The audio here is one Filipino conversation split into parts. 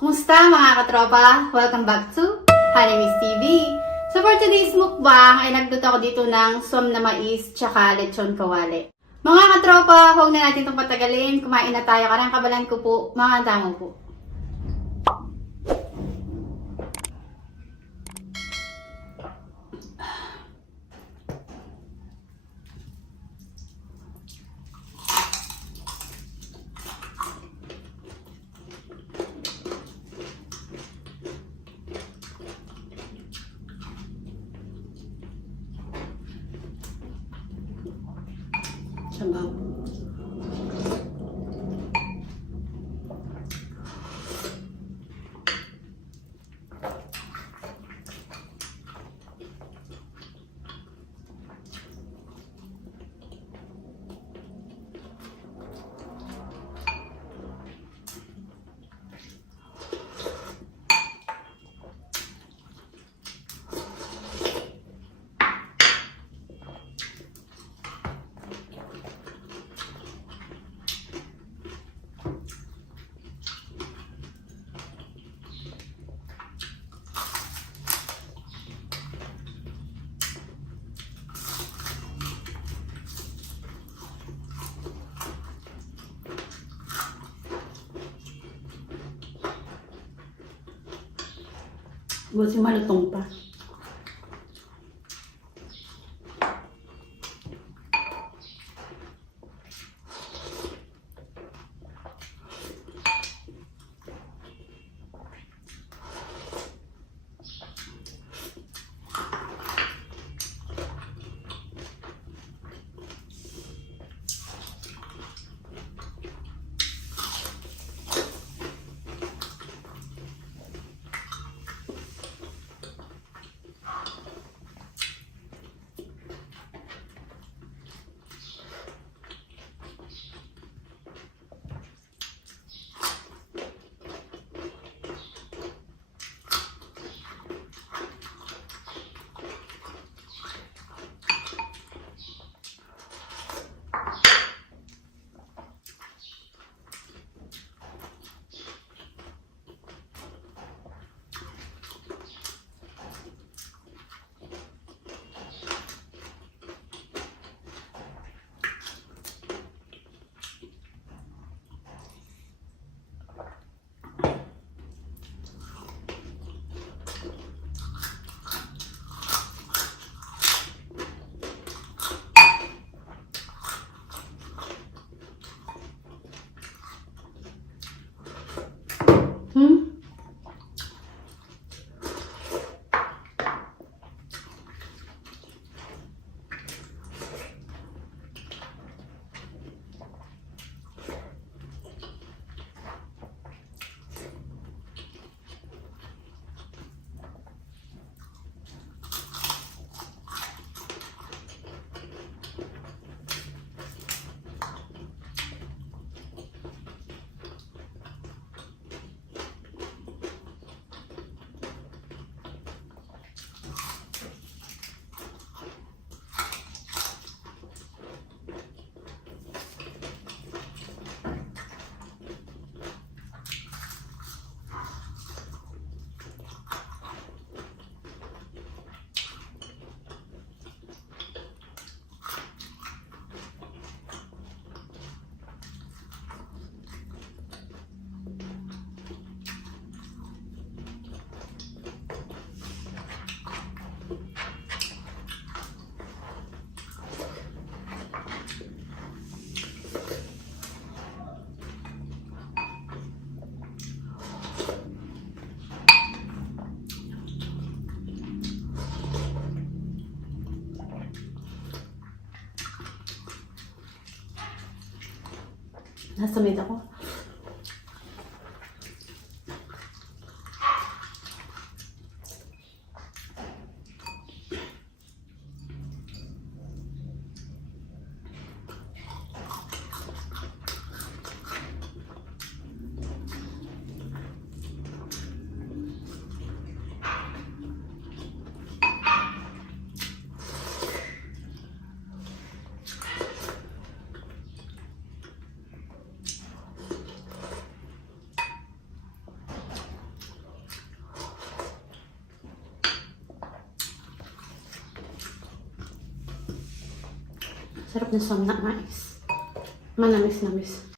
Kumusta mga katropa? Welcome back to Honeymiss TV. So for today's mukbang ay nagluto ako dito ng suwam na mais tsaka lechon kawali. Mga katropa, huwag na natin itong patagalin. Kumain na tayo. Karang kabalan ko po, mga tamo po. Sabaw. Buti malutong pa. Nasamid ako. Sarap na som na mais. Manamis-namis.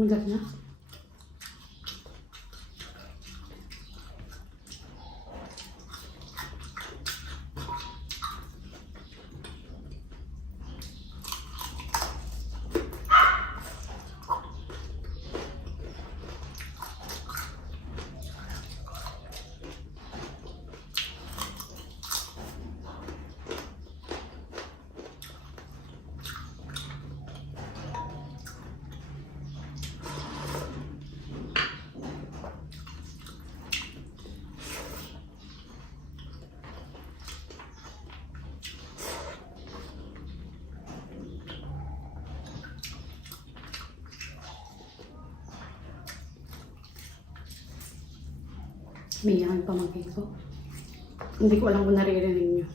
Magat na. Umiyak ang pamangkin ko. Hindi ko alam kung naririnig niyo.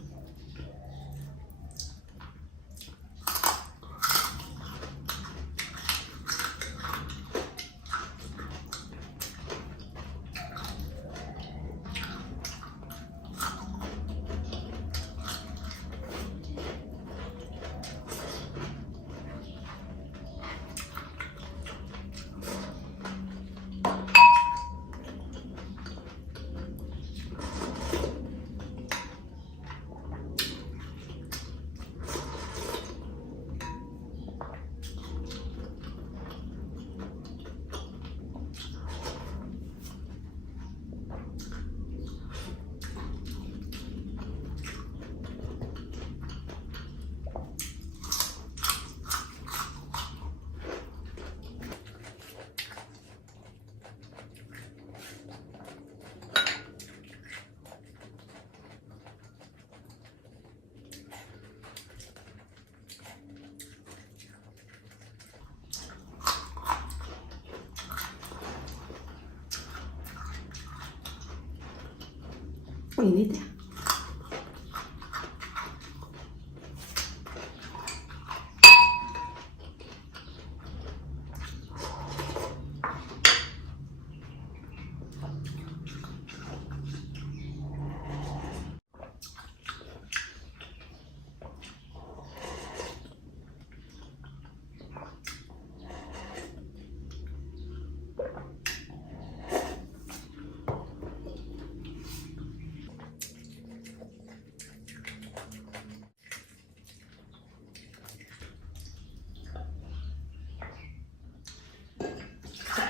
Init ya.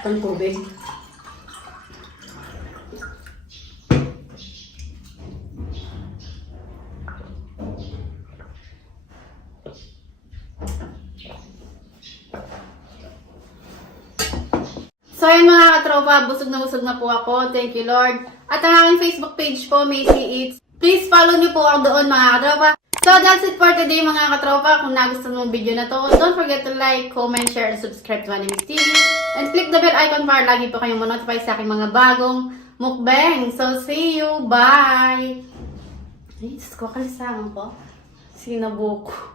Pang tubig. So ayun mga katropa, busog na po ako. Thank you Lord. At ang aking Facebook page po, Macy Eats. Please follow niyo po ako doon mga katropa. So that's it for today mga katropa. Kung nagustuhan mo video na to, don't forget to like, comment, share, and subscribe to Animix TV. And click the bell icon para lagi po kayong ma-notify sa aking mga bagong mukbang. So see you. Bye! Ay, Diyos ko, kalisangan ko. Sinabuko.